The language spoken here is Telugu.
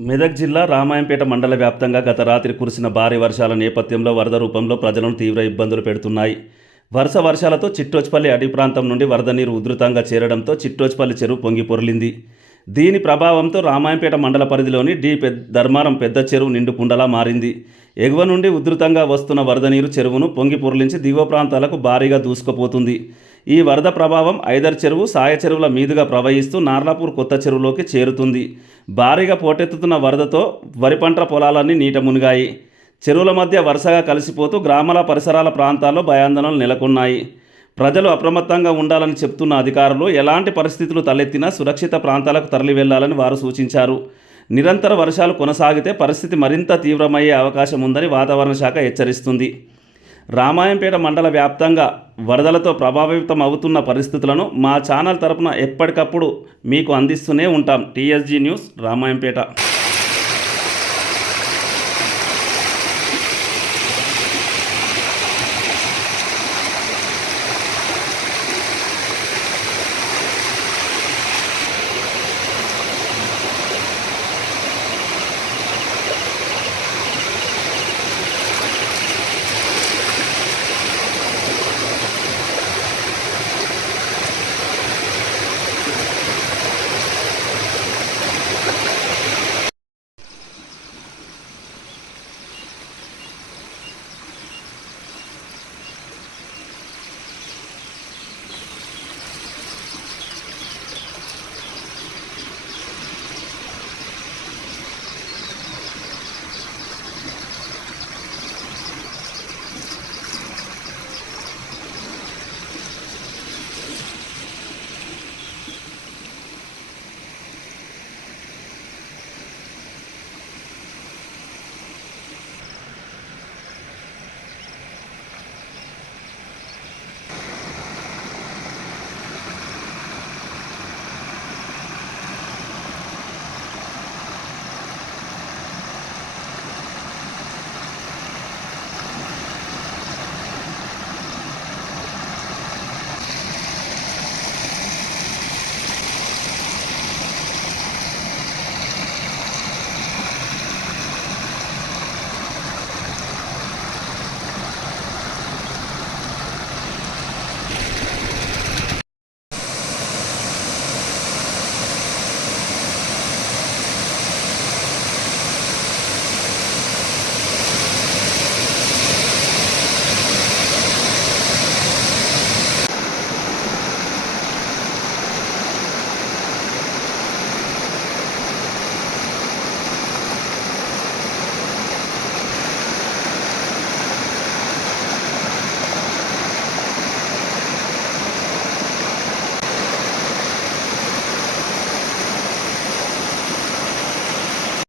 మెదక్ జిల్లా రామాయంపేట మండల వ్యాప్తంగా గత రాత్రి కురిసిన భారీ వర్షాల నేపథ్యంలో వరద రూపంలో ప్రజలను తీవ్ర ఇబ్బందులు పెడుతున్నాయి. వరుస వర్షాలతో చిట్టోచ్పల్లి అడవి ప్రాంతం నుండి వరద నీరు ఉధృతంగా చేరడంతో చిట్టోచ్పల్లి చెరువు పొంగి పొర్లింది. దీని ప్రభావంతో రామాయంపేట మండల పరిధిలోని ధర్మారం పెద్ద చెరువు నిండుకుండలా మారింది. ఎగువ నుండి ఉధృతంగా వస్తున్న వరద నీరు చెరువును పొంగి పొర్లించి దిగువ ప్రాంతాలకు భారీగా దూసుకుపోతుంది. ఈ వరద ప్రభావం ఐదర్ చెరువు, సాయ చెరువుల మీదుగా ప్రవహిస్తూ నార్లాపూర్ కొత్త చెరువులోకి చేరుతుంది. భారీగా పోటెత్తుతున్న వరదతో వరి పంట పొలాలన్నీ నీట మునిగాయి. చెరువుల మధ్య వరుసగా కలిసిపోతూ గ్రామాల పరిసరాల ప్రాంతాల్లో భయాందోళనలు నెలకొన్నాయి. ప్రజలు అప్రమత్తంగా ఉండాలని చెప్తున్న అధికారులు ఎలాంటి పరిస్థితులు తలెత్తినా సురక్షిత ప్రాంతాలకు తరలి వెళ్లాలని వారు సూచించారు. నిరంతర వర్షాలు కొనసాగితే పరిస్థితి మరింత తీవ్రమయ్యే అవకాశం ఉందని వాతావరణ శాఖ హెచ్చరిస్తుంది. రామాయంపేట మండల వ్యాప్తంగా వరదలతో ప్రభావితం అవుతున్న పరిస్థితులను మా ఛానల్ తరపున ఎప్పటికప్పుడు మీకు అందిస్తూనే ఉంటాం. TSG news Ramayampet.